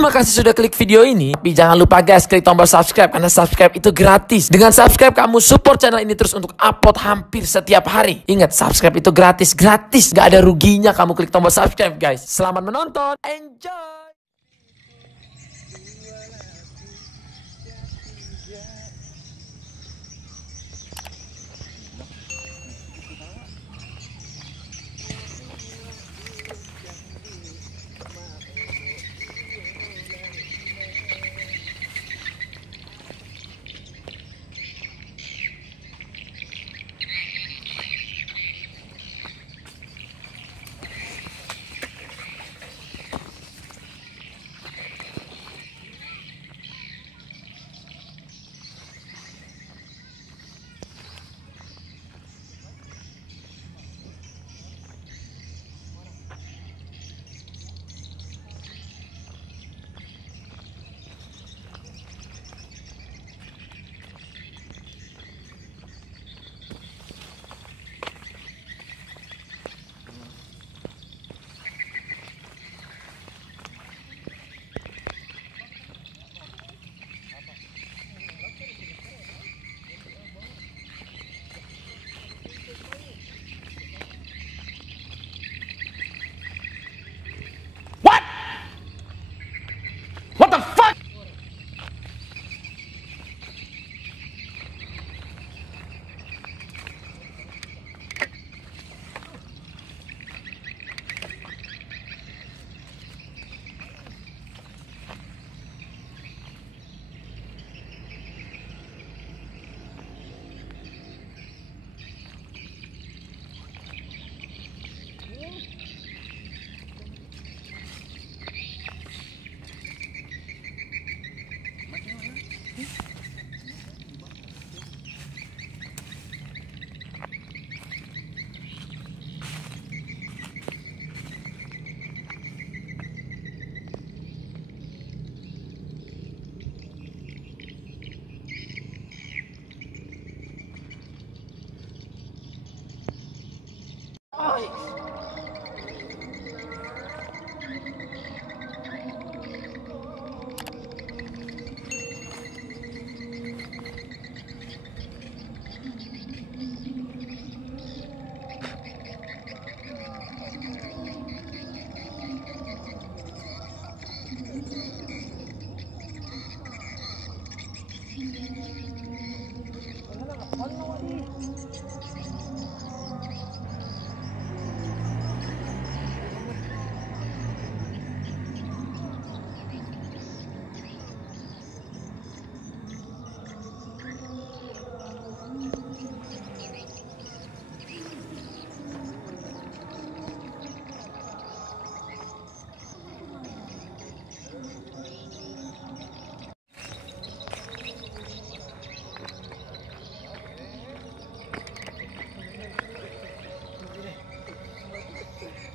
Terima kasih sudah klik video ini. Tapi jangan lupa guys, klik tombol subscribe karena subscribe itu gratis. Dengan subscribe kamu support channel ini terus untuk upload hampir setiap hari. Ingat, subscribe itu gratis, Gak ada ruginya kamu klik tombol subscribe guys. Selamat menonton, enjoy. What the fuck?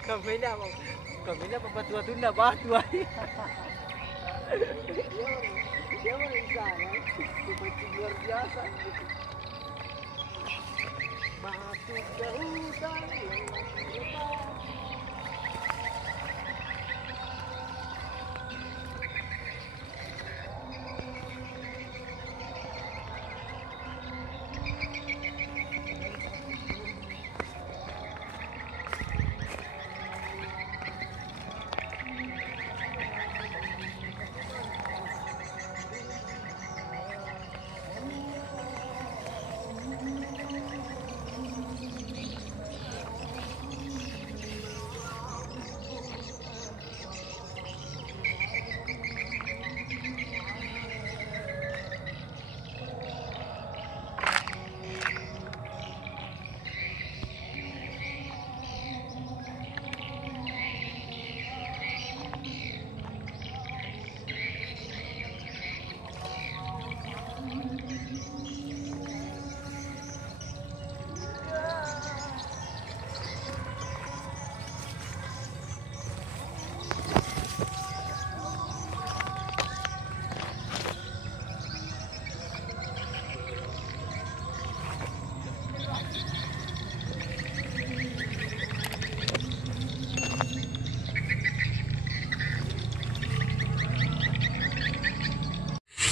Kami apa tunda batu ay. Dia mau insana, seperti luar biasa. Masuk ke hutan.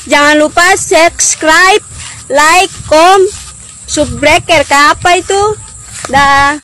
Jangan lupa subscribe, like, subscriber, apa itu? Dah.